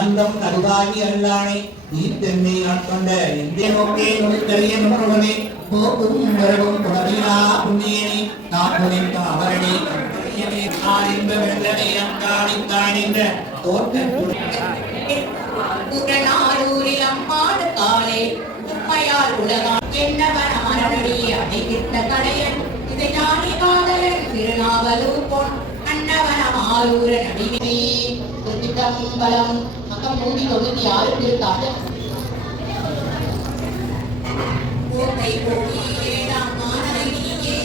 அந்தம் கருதாகி அல்லானை நீத்தென்னை ஆட்கொண்ட எந்தே நோக்கே நுழைத்தறிய நுகர்வனே போக்கும் வரவும் புனவிலா புண்ணியனே நாற்பதின் அவரணி ஆனிந்த வெள்ளனை அங்காணித்தானின்ற தோற்றூரில் அம்மாடு காலே உண்மையால் உலகம் என்னவனடிய அடைகிட்ட கடையன் இதை ஞானி காதலன் திருநாவலூர் பொன் அன்னவனமாலூர நடிவே திருச்சிற்றம்பலம் மகம் 196 திருத்தாண்ட கோட்டை கோடியே நாம் மாணவியே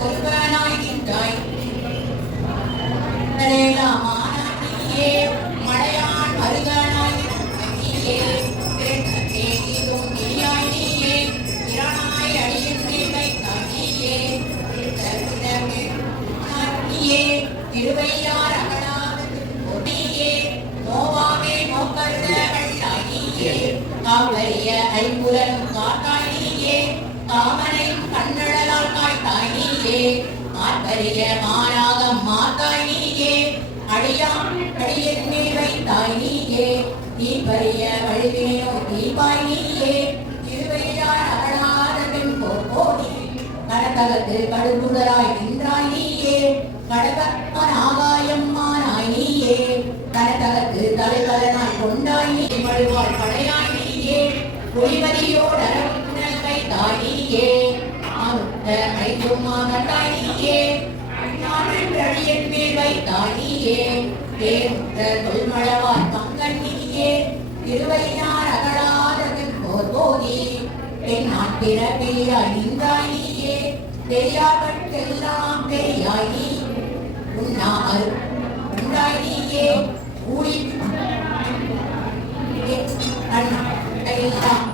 ஒருவனாய் நின்றாய் மாணவியே மழையான் மருகனாய் நீயே தேதியும் நீயாய் நீயே திறனாய் அடியின் வைத்தாய் நீயே நீயே திருவையார் காவரிய ஐம்புலனும் காட்டாய் நீயே காமனையும் கண்ணழலால் காய்த்தாய் நீயே மாற்பரிய மானாகம் மாத்தாய் நீயே அடியான் அடியின் மேல் வைத்தாய் நீயே தீபரிய வழிவேனோ தீபாய் நீயே திருவையார் அகடாதபின் போடி கடகலத்து கடுகுடராய் நின்றாய் நீயே கடகப்பன் ஆகாயம் மானாய் நீயே கடகலத்து தலைவலனாய் கொண்டாய் நீ மழுவாள் படையாய் நீயே பொய்வதியோட வைத்தாய் நீயே ஐந்துமாகத்தாய் நீயே அடியின் மேல் வைத்தாய் நீயே தேர்ந்த தொல்மழவார் பங்கன் நீயே திருவையார் அகடாதபின் போதி என் நாட்டிர பெரியாய் நின்றாய் நீயே பெரியார்கெல்லாம் பெரியாய் நீ உண்ணாமல் உண்டாய் நீயே ஊழி எல்லாம்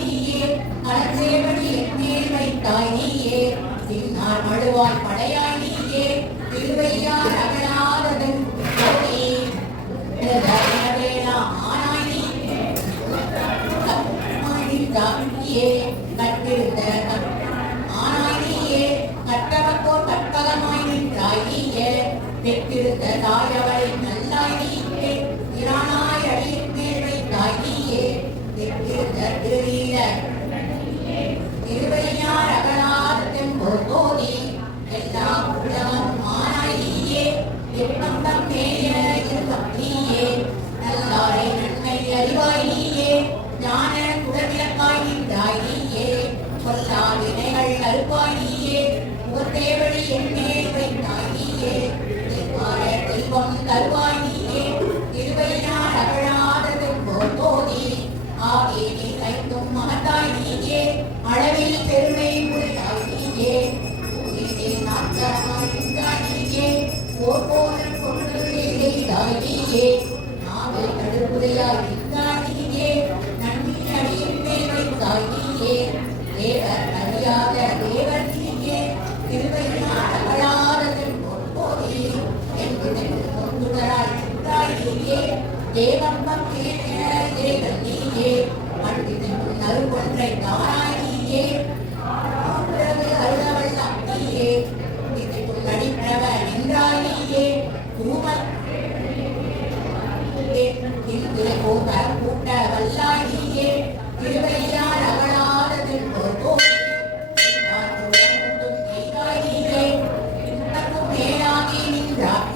நீயே அலசேவடி மேல் வைத்தாய் நீயே பின்னால் மழுவாய் படையாய் நீயே திருவையார் அகலாததன் கோடி வேளாம் ஆனாய் நீயே கட்டிருந்த ஆனாய் நீயே கட்டவக்கோர் கற்பகமாய் நின்றாய் நீயே பெற்றிருந்த தாயவரை நல்லாய் நீயே இரானாய் அடியின் மேல் வைத்தாய் நீயே பெற்றிருந்த திருநீல திருவையார் அகலாதத்தின் போதி எல்லாம் உலகம் ஆனாய் நீயே எப்பந்தம் மேய நீயே நல்லாரை நன்மை அறிவாய் நீயே ஞான குடவிளக்காய் நின்றாய் நீயே கொல்லா வினைகள் அறுப்பாய் நீயே முகத்தேவழி என்மேல் வைத்தாய் நீயே தெய்வம் தருவாய் நீயே திருவையார் அகழாததின் போதி ஆகிய நீ கைத்தும் மகத்தாய் நீயே அளவில் பெருமை உடையாய் நீயே நாட்டமாய் நின்றாய் நீயே போர் போன கொண்டு செய்தாய் நீயே நாவில் கடுப்புதையாய் நின்றாய் நீயே நன்மை அடியின் மேல் வைத்தாய் நீயே தேவர் அறியாத தேவர் நீயே திருவையார் அகழாததின் போதி கொண்டுடராய் நின்றாய் நீயே தேவம்பம் தேவன் நீயே மண்டிதின் நறுகொன்றை தாராய் நீயே அருளவள் நீயே இதுக்குள் நடிப்பவ நின்றாய் நீயே தூமத் கூட்ட வல்லாய் நீயே திருவையார் அகலாததின் போதி நீயே இன்னமும் மேலாகி நின்றாய்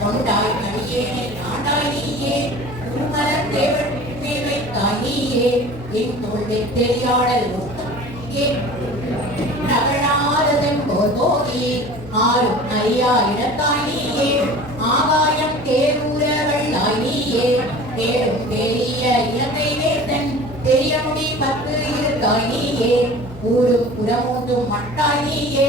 கொண்டாய் அடியேனை ஆண்டாய் நீயே உருமலர் தேவன் மேல் வைத்தாய் நீயே என் தோல்வி தெரியாடல் நகழாததன் போதி ஆறும் ஐயா இடத்தாய் நீயே ஆகாயம் தேரூர வெள்ளாய் நீயே பேரும் பெரிய இலங்கை வேந்தன் பெரிய முடி 10 இருத்தாய் நீயே ஊரும் புறமூன்றும் மட்டாய் நீயே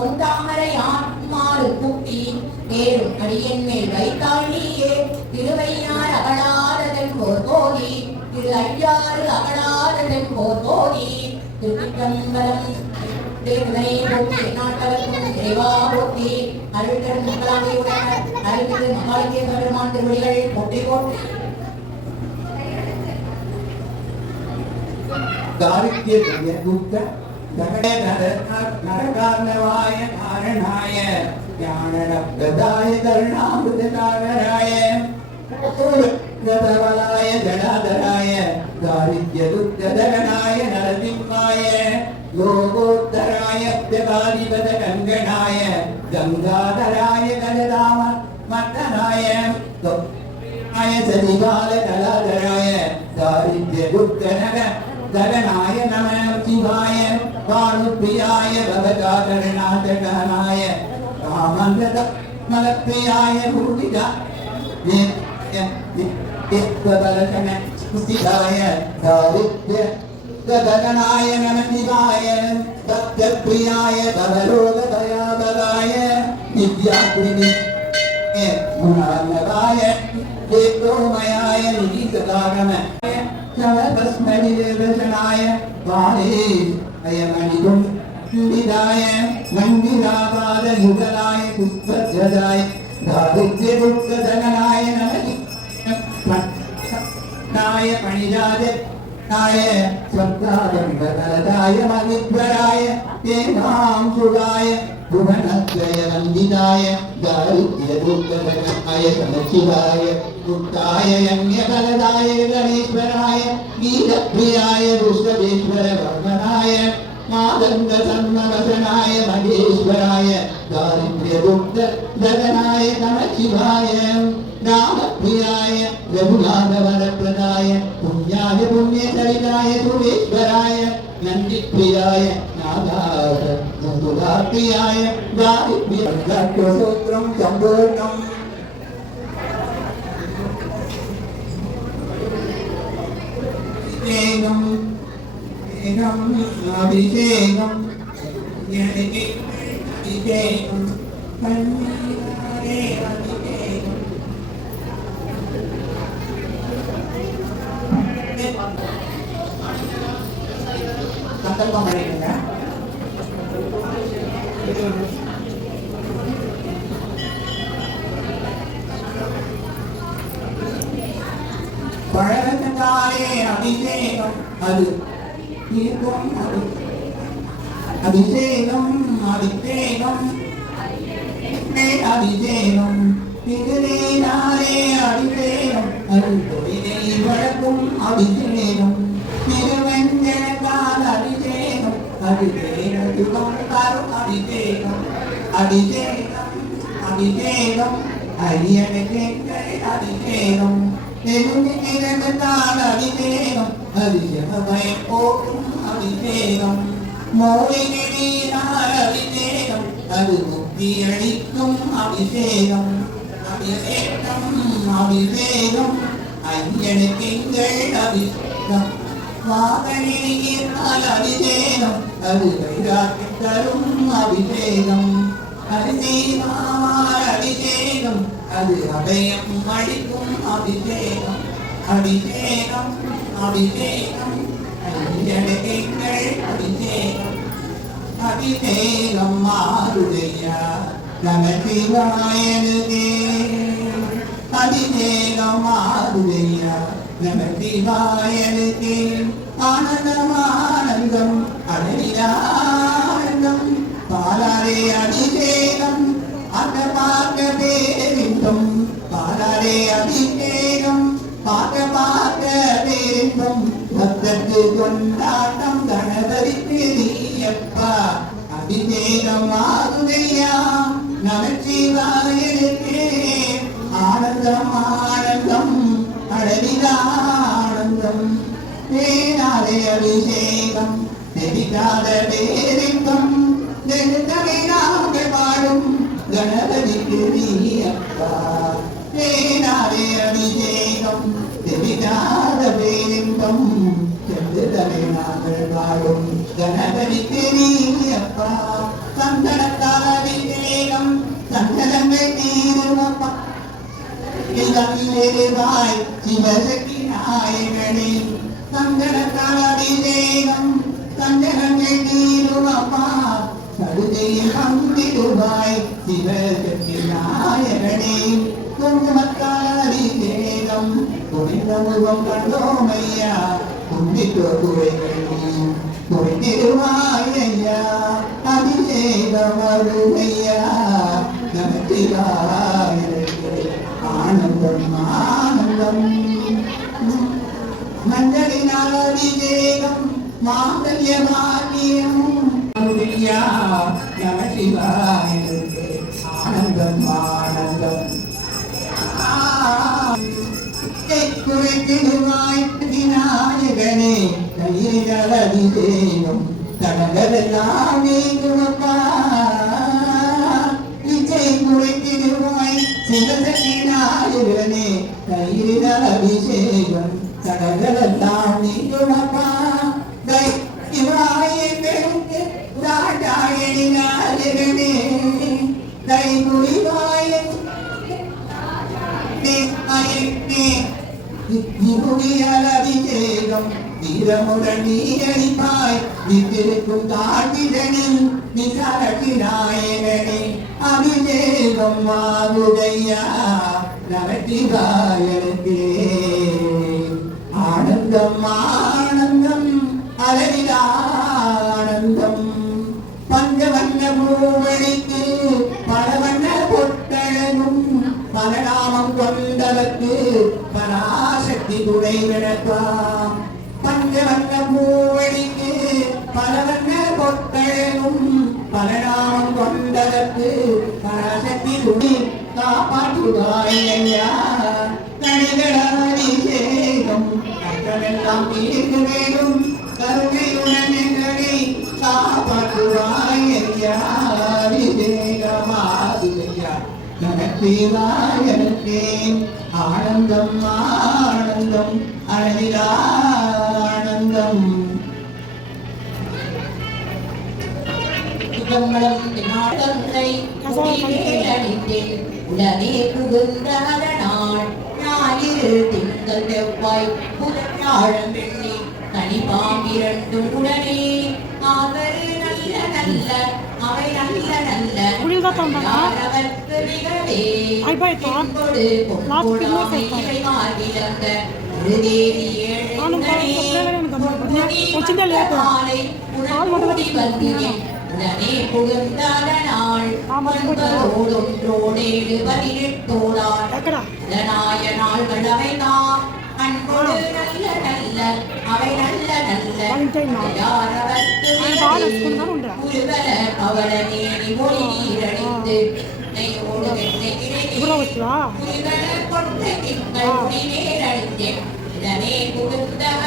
ஒன்றாமரை ஆற்றும் திருமாறு கூட்டி பேரும் அடியன் மேல் வைத்தாள் நீயே திருவையார் அகலாததன் போதோதி திரு ஐயாறு அகலாததன் போதோதி திருச்சிற்றம்பலம் தேவனை போற்றி நாட்டவர்க்கும் இறைவா போற்றி அருள்கரும் மக்களாகியுடன் அருள்மிகு மகாலிங்க பெருமான் திருவடிகள் போற்றி போற்றி தாரித்ய துக்க நரகாரணவாய காரணாய ஞானப்ரதாய கருணாமிருதகாரணாய கதவலாய ஜடாதராய தாரித்ய துக்கதகனாய நரசிம்மாய லோகோத்தராய ஜகாதிபத கங்கணாய கங்காதராய கலதாம மத்தனாய சதிபால கலாதராய தாரித்ய துக்கநக கரணாய நம சிவாய பானுப்பிரியாய பவதாகரணாதகனாய ராமங்கத மலப்பிரியாய பூரிகா நித்யபலகன ஸ்திதாய தாரித்ய ககனாய நம சிவாய சத்யப்பிரியாய பவலோகதயாபகாய நித்யாத்ரினி குணாநகாய தேவோமயாய நிதிசதாகம கவபஸ்மணிதேவசனாய வாலே அயமணிகும் விதாய மந்திராபாத யுகலாய புஷ்பஜதாய தாரித்ய துக்கதகனாய நமதி நாய பணிஜாத நாய சப்தாதம்பரதாய மகித்வராய தேவாம் சுகாய புவனத்ரய வந்திதாய தாரித்ய துக்கதகனாய நமசிவாய முக்தாய யஞ்ஞபலதாய கணேஸ்வராய கீதப்பிரியாய ருஷ்டவேஸ்வர வர்மனாய மாதங்க சன்மவசனாய மகேஸ்வராய தாரித்ய துக்கதகனாய நமசிவாய ராமப்பிரியாய ரகுநாத வரப்பிரதாய புண்ணியாய புண்ணியசரிதாய சுரேஸ்வராய நந்திப்பிரியாய நாகாத மதுராப்பிரியாய தாரித்யம் சம்பூர்ணம் அபிஷேகம் அபிஷேகம் அபிஷேகம் கண்ணீரே அபிஷேகம் சங்கல்பம் பண்ணிடுங்க. பழகத்தாலே அபிஷேகம் அது தீர்க்கும் அபிஷேகம் அபிஷேகம் அபிஷேகம் திருநீராலே அபிஷேகம் அது தொழிலை வழக்கும் அபிஷேகம் திருவஞ்சனத்தால் அபிஷேகம் அபிஷேகம் தரும் அபிஷேகம் அபிஷேகம் அபிஷேகம் ஐயனுக்கு அபிஷேகம் அபிஷேகம் அதிசயமய போக்கும் அபிஷேகம் மோகினியால் அபிஷேகம் அது முக்தி அளிக்கும் அபிஷேகம் அபிஷேகம் அபிஷேகம் ஐயனுக்கெங்கள் அபிஷேகம் வாகனியால் அபிஷேகம் அது வைராக்கியம் தரும் அபிஷேகம் அபிஷேகமால் அபிஷேகம் அது அபயம் அளிக்கும் அபிஷேகம் அபிஷேகம் அபிஷேகம் ஐயனுக்கெங்கள் அபிஷேகம் அபிஷேகம் மாருடையா நமசிவாயனுக்கே அபிஷேகம் மாருடையா நமசிவாயனுக்கே ஆனந்தமானந்தம் அடவிலானந்தம் பாலாரே அபிஷேகம் அந்த பார்க்க பேரின்பம் பாலாரே அபிஷேகம் பார்க்க பார்க்க பேரின்பம் பக்தத்து கொண்டாட்டம் கணபதிக்கு நீயப்பா அபிஷேகம் ஆகுதையா நமச்சிவாயனுக்கே ஆனந்தம் ஆனந்தம் அடவிலானந்தம் தேனாரே அபிஷேகம் தெரியாத பேரின்பம் நெருங்கவினாக வாழும் கணபதிக்கு நீயப்பா தேனாரே அபிஷேகம் தெரியாத பேரின்பம் சென்று வாழும் கணபதிக்கு நீயப்பா சந்தனத்தால் அபிஷேகம் தந்திருவாய் சிவசக்தி நாயகனே சங்கடத்தாபிஷேகம் சஞ்சகங்கள் நீருமப்பா சடுகையில் வந்திடுவாய் சிவசக்தி நாயகனே குங்குமத்தால் அபிஷேகம் புனித முகம் கண்டோமையா கும்பிட்டோ குறைகள் புரிந்திடுவாய் ஐயா அபிஷேகம் அருமையா நமச்சிவாய ஆனந்தம் ஆனந்தம் மஞ்சளினால் அபிஷேகம் மாங்கல்ய பாக்கியம் ஐயா நமச்சிவாய ஆனந்தம் ஆனந்தம் குறைத்திடுவாய் விநாயகனே கையில் அபிஷேகம் தடங்களெல்லாம் நீங்குமப்பா இச்சை குறைத்திடுவாய் சிவசக்தி நாயகனே கையில் அபிஷேகம் தடங்களெல்லாம் நீங்குமப்பா தைவாயங்களுக்கு ராஜாயணி நாயகனே தை குடிவாய அபிஷேகம் வீரமுடன் நீரடிப்பாய் நித்திருக்கும் தாழ்விதனில் நிசாரட்டி நாயகனே அபிஷேகம் ஆகுதையா நமச்சிவாயனுக்கே ஆனந்தம் ஆனந்தம் அளவில் ஆனந்தம் பஞ்சவண்ண பூவழிக்கு பலவண்ண பொட்டழகும் பலநாமம் கொண்டவர்க்கு பராசக்தி துணை நடப்பாம் பஞ்சவண்ண பூவழிக்கு பலவண்ண பொட்டழகும் பலநாமம் கொண்டவர்க்கு பராசக்தி துணை காப்பாற்றுவாய் ஐயா கணிகளாதிசேகம் கற்றமெல்லாம் தீர்க்க வேண்டும் கருணையுடன் எங்களை காப்பாற்றுவாய் ஐயா அபிஷேகமாகுதையா நமச்சிவாயனுக்கே ஆனந்தம் ஆனந்தம் அளவில் ஆனந்தம் உடனே புகுந்தாத நாள் ஞாயிறு திங்கள் செவ்வாய் புதன்வியாழன் வெள்ளி கனிபாம்பிரண்டும் உடனே ஆதரு நல்ல நல்ல அவை நல்ல நல்ல யாரவர்க்கு மிகவே என்பொடு பொன்புடாமை இறைவார்விளங்க இருதேவி ஏழை மாலை உடனே வந்தியேன் உடனே புகுந்தாத நாள் ஒன்றோடேழு 18 உடனாய நாள்கள் அவைதாம் அன்போடு நல்ல நல்ல அவை நல்ல நல்ல யாரவர்க்கு உருவல பவள நேணி மொழி நீரடித்து நெய்யோடு வெண்ணை உருவல கொட்டை திங்கள் முடிநேரடித்தேன் உடனே புகுந்தாத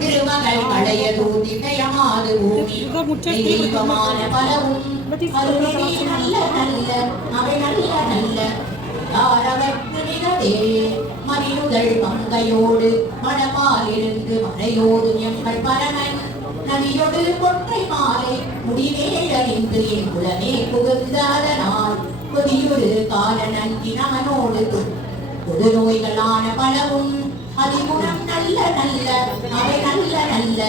திருமகள் களைய தூதி தயமாது பூமி தெய்வமான பலவும் அருளே நல்ல நல்ல அவை நல்ல நல்ல யாரவர்க்கு நிகழே மணிமுதல் மங்கையோடு மணமாலிருந்து மழையோடு எங்கள் பரமன் நதியோடு கொற்றை மாலை முடிவேழறிந்து என் குலமே புகுந்தாத நாள் கொதியொரு கால நன்றி நமனோடு பொது நோய்களான பலவும் அதிகுணம் நல்ல நல்ல அவை நல்ல நல்ல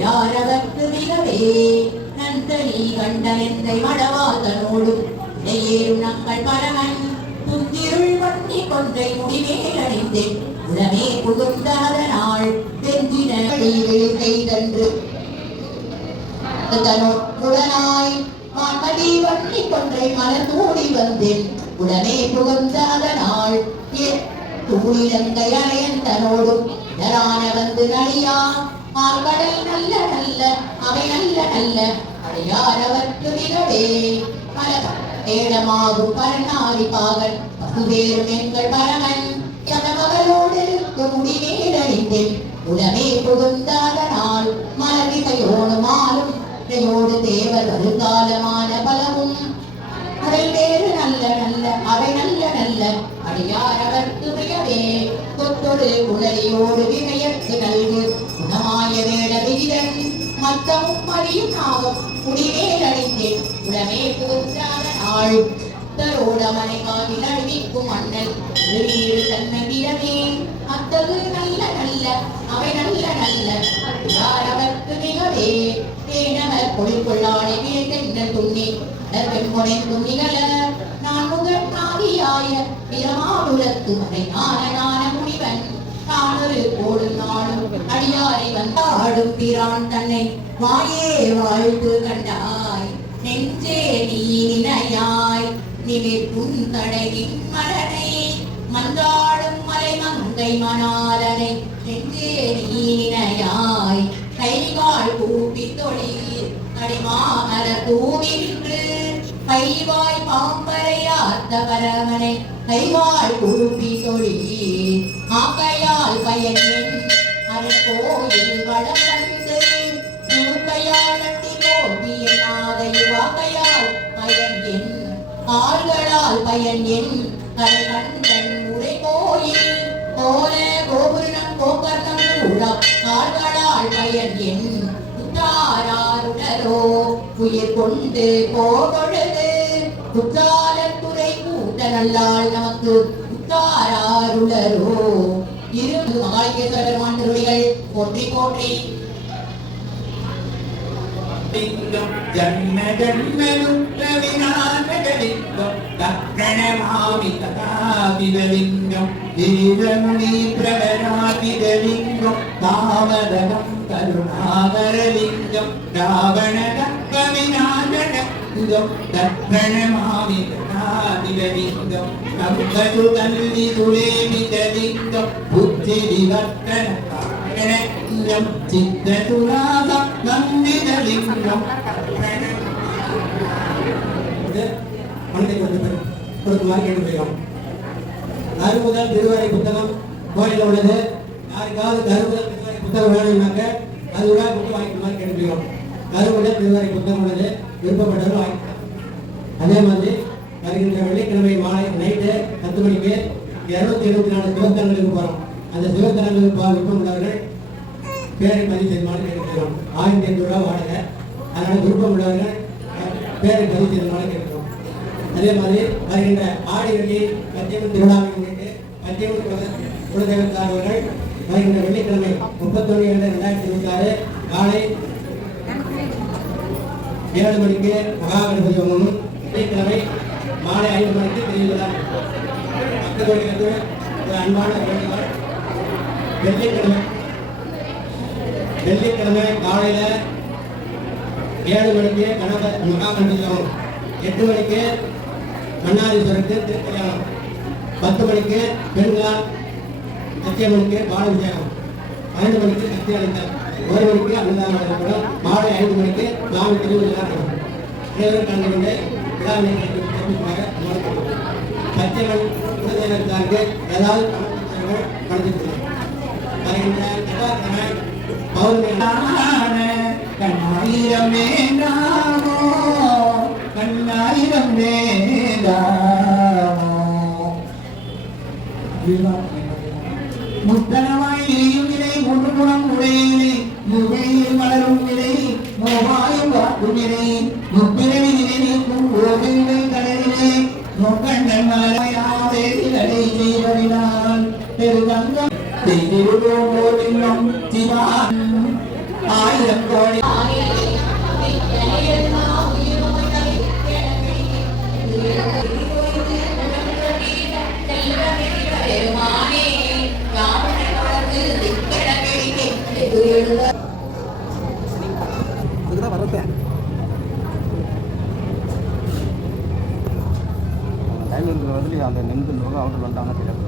யாரவர்க்கு மிகவே நந்தனி கண்டனெந்தை மடவாதனோடும் இடையேறும் நங்கள் பரமன் புந்திருள் வண்ணி கொன்றை முடிவேலணிந்தேன் உடனே புகுந்தாத நாள் தெஞ்சின செய்தன்று உடனாய் மாமடி வண்ணி கொன்றை மலர் தூடி வந்தேன் உடனே புகுந்தாத நாள் தூளிலங்கை அணையன் தனோடும் இதரான வந்து நடியா ஆழ்கடல் நல்ல நல்ல அவை நல்ல நல்ல அடையாரவர்க்கு மிகவே பல ஏடமாகும் பரநாரி பாகன் பசுவேறும் எங்கள் பரமன் சமமகளோடு இருக்க முடிவேடறிந்தேன் உடனே புகுந்தாத நாள் மலரிசையோடு மாலும் இதையோடு தேவர் வருகாலமான பலவும் அவை வேறு நல்ல நல்ல அவை நல்ல நல்ல அடியாரவர்க்கு மிகவே கொத்தொடு குழலியோடு வினையற்கு நல்கு குணமாய வேட விகிதன் மத்தமும் மடியும் நாகம் முடிவேல் அடைந்தேன் உடமே புகுந்தாத நாள் ஓடமனை காதில் அழிவிக்கும் அண்ணல் வெளியீடு தன்னதிடமே அத்தகு நல்ல நல்ல அவை நல்ல நல்ல யாரவர்க்கு மிகவே தேனவர் பொழிற்கொள்ளாடை விரைத்தென்ன துண்ணி வெண்முனை துணிகள நான் முகன் ஆகியாய பிரமாபுரத்து அதை நான முனிவன் நானொரு கோடு நாளும் அடியாரை வந்தாடும் பிரான் தன்னை வாயே வாழ்த்து கண்டாய் நெஞ்சே நீ நினையாய் நிமிர்க்கும் தடையின் மலனை மந்தாடும் மலை மங்கை மணாலனை நெஞ்சே நீ நினையாய் கைகால் கூப்பி தொழில் அடிமாமர தூவி நின்று கைவாய் பாம்பரையாத்த பரமனை கைவால் கூப்பி தொழில் ஆக்கையால் பயன் அரை கோயில் வளம் வந்து மூக்கையால் அட்டி போட்டிய நாகையுவாக்கையால் பயன் என் ஆள்களால் பயன் என் கரை கண்டன் முறை கோயில் கோல கோபுரம் கோகர்ணம் கூட கால்களால் பயன் என் உத்தாராருடரோ உயிர் கொண்டு போகொழுது குற்றாலத்துறை கூட்ட நல்லாள் நமக்கு உத்தாராருடரோ இரு மகாலிங்கேஸ்வர பெருமான் திருவடிகள் போற்றி போற்றி ஜன்ம ஜன்மனுற்றவிநாசகலிங்கம் தக்கணமாமி ததாவிதலிங்கம் தீரமுனி பிரவராதிதலிங்கம் தாமதகம் கருணாகரலிங்கம் ராவணகவிநாசகலிங்கம் தக்கணமாமி ததாவிதலிங்கம் கம்பது தல்லி துளேமிதலிங்கம் புத்தி விவர்த்தன லிங்கம் சித்ததுராக வந்திதலிங்கம் மனதை கொடுக்குமாறு கேட்டுக்கொள்கிறோம். கருமுதல் திருவரை புத்தகம் கோயிலில் உள்ளது. யாருக்காவது கருமுதல் திருவரை புத்தகம் வேணும்னாக்க அதுவா புக்கு வாங்கிக்குமாறு கேட்டுக்கொள்கிறோம். கருமுதல் திருவரை புத்தகம் உள்ளது, விருப்பப்பட்டவர்கள் வாங்கிக்கலாம். அதே மாதிரி வருகின்ற வெள்ளிக்கிழமை மாலை நைட்டு 10 மணிக்கு 274 சிவத்தலங்களுக்கு போகிறோம். அந்த சிவத்தலங்களுக்கு விருப்பம் உள்ளவர்கள் பேரை பதிவு செய்யுமாறு கேட்கிறோம். 1500 ரூபா வாடகை. அதனால் விருப்பம் உள்ளவர்கள் பேரை பதிவு செய்யுமாறு கேட்கிறோம். அதே மாதிரி வருகின்ற ஆடி வெள்ளி பத்தியம்மன் திருவிழாவை முன்னிட்டு பத்தியம்மன் குலதெய்வத்தாரவர்கள் வருகின்ற வெள்ளிக்கிழமை 31/2/2026 காலை 7 மணிக்கு மகாகணபதி ஹோமமும் வெள்ளிக்கிழமை மாலை 5 மணிக்கு திருவிழா. பக்தர்களுக்கு ஒரு அன்பான வேண்டுகோள். வெள்ளிக்கிழமை காலையில் 7 மணிக்கு மகாகணபதி ஹோமம், 8 மணிக்கு மன்னாதீஸ்வரருக்கு திருக்கல்யாணம், 10 மணிக்கு பெண்களால் சத்தியம்மனுக்கு பாலாபிஷேகம், 12 மணிக்கு சக்தி அளித்தல், 1 மணிக்கு அன்னதானம் ஏற்படும். மாலை 5 மணிக்கு சுவாமி திருவிழா நடக்கும். அனைவரும் கலந்து கொண்டு விழாவினை சத்தியம்மன் குலதெய்வத்தாருக்கு ஏதாவது பணத்தை வருகின்ற செவ்வாய்க்கிழமை பௌர்ணமி கண்ணாயிரம் வேண்டாமோ கண்ணாயிரம் வேண்டாமோ முத்தனமாய் எரியும் இலை ஒன்று குணம் உடையிலே முகையில் மலரும் இலை மோபாயம் வாக்கும் இலை முப்பிரவி நிலை நீக்கும் ஓவியங்கள் கடலிலே முக்கண்ணன் மலரையாவேதிகளை செய்வதினால் பெருதங்கம் செய்திருவோம் ஓவியம் சிவான் 1000 கோடி அதுக்குதான் வரத்தேன் டைம் இருக்கிற வந்து அந்த நின்று அவுட்டர் வந்துட்டாங்கன்னா தெரியாது.